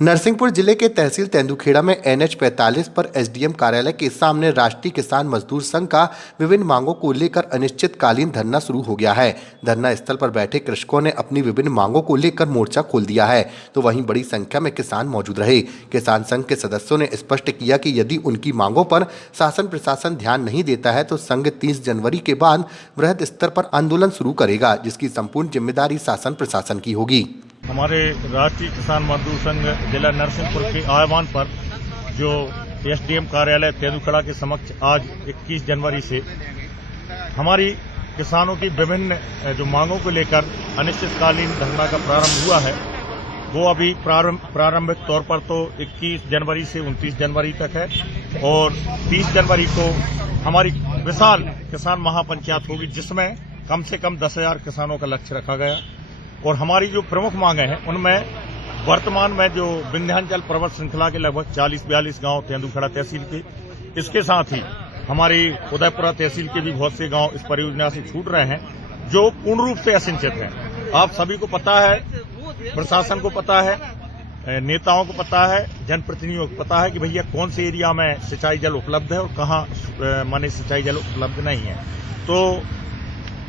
नरसिंहपुर जिले के तहसील तेंदुखेड़ा में NH 45 पर SDM कार्यालय के सामने राष्ट्रीय किसान मजदूर संघ का विभिन्न मांगों को लेकर अनिश्चितकालीन धरना शुरू हो गया है। धरना स्थल पर बैठे कृषकों ने अपनी विभिन्न मांगों को लेकर मोर्चा खोल दिया है, तो वहीं बड़ी संख्या में किसान मौजूद रहे। किसान संघ के सदस्यों ने स्पष्ट किया कि यदि उनकी मांगों पर शासन प्रशासन ध्यान नहीं देता है तो संघ 30 जनवरी के बाद वृहद स्तर पर आंदोलन शुरू करेगा, जिसकी संपूर्ण जिम्मेदारी शासन प्रशासन की होगी। हमारे राष्ट्रीय किसान मजदूर संघ जिला नरसिंहपुर के आह्वान पर जो SDM कार्यालय तेंदुखेड़ा के समक्ष आज 21 जनवरी से हमारी किसानों की विभिन्न जो मांगों को लेकर अनिश्चितकालीन धरना का प्रारंभ हुआ है, वो अभी प्रारंभिक तौर पर तो 21 जनवरी से 29 जनवरी तक है और 30 जनवरी को हमारी विशाल किसान महापंचायत होगी, जिसमें कम से कम 10,000 किसानों का लक्ष्य रखा गया। और हमारी जो प्रमुख मांगे हैं उनमें वर्तमान में जो विंध्याचल पर्वत श्रृंखला के लगभग 40-42 गांव तेंदुखेड़ा तहसील के, इसके साथ ही हमारी उदयपुरा तहसील के भी बहुत से गांव इस परियोजना से छूट रहे हैं, जो पूर्ण रूप से असिंचित हैं। आप सभी को पता है, प्रशासन को पता है, नेताओं को पता है, जनप्रतिनिधियों को पता है कि भैया कौन से एरिया में सिंचाई जल उपलब्ध है और कहाँ माने सिंचाई जल उपलब्ध नहीं है। तो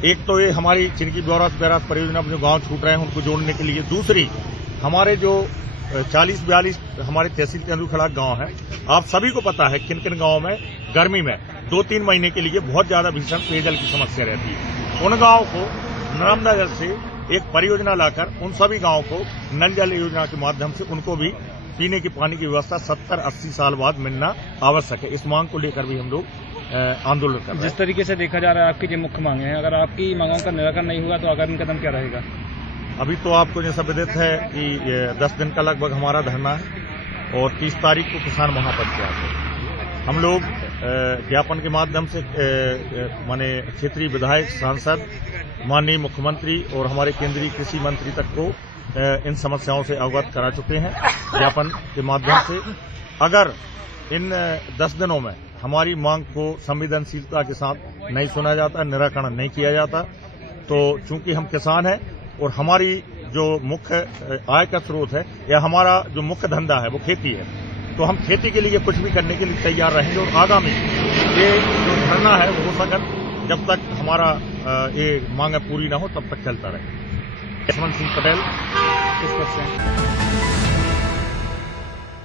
एक तो ये हमारी चिनकी ब्यौरा परियोजना में जो गांव छूट रहे हैं उनको जोड़ने के लिए, दूसरी हमारे जो 40-42 हमारे तहसील तेंदुखेड़ा गांव हैं, आप सभी को पता है किन किन गांवों में गर्मी में 2-3 महीने के लिए बहुत ज्यादा भीषण पेयजल की समस्या रहती है। उन गांवों को नर्मदा जल से एक परियोजना लाकर उन सभी गांवों को नल जल योजना के माध्यम से उनको भी पीने के पानी की व्यवस्था 70-80 साल बाद मिलना आवश्यक है। इस मांग को लेकर भी हम लोग आंदोलन कर रहे हैं। जिस तरीके से देखा जा रहा है आपकी जो मुख्य मांगे हैं, अगर आपकी मांगों का निराकरण नहीं हुआ तो आगामी कदम क्या रहेगा? अभी तो आपको जैसा विदित है कि 10 दिन का लगभग हमारा धरना है और 30 तारीख को किसान महापंचायत है। हम लोग ज्ञापन के माध्यम से माने क्षेत्रीय विधायक, सांसद, माननीय मुख्यमंत्री और हमारे केंद्रीय कृषि मंत्री तक को इन समस्याओं से अवगत करा चुके हैं ज्ञापन के माध्यम से। अगर इन 10 दिनों में हमारी मांग को संवेदनशीलता के साथ नहीं सुना जाता, निराकरण नहीं किया जाता, तो चूंकि हम किसान हैं और हमारी जो मुख्य आय का स्रोत है या हमारा जो मुख्य धंधा है वो खेती है, तो हम खेती के लिए कुछ भी करने के लिए तैयार रहेंगे और आगामी ये जो धरना है वो हो सकन जब तक हमारा ये मांग पूरी ना हो तब तक चलता रहे। यशवंत सिंह पटेल, किस पद से?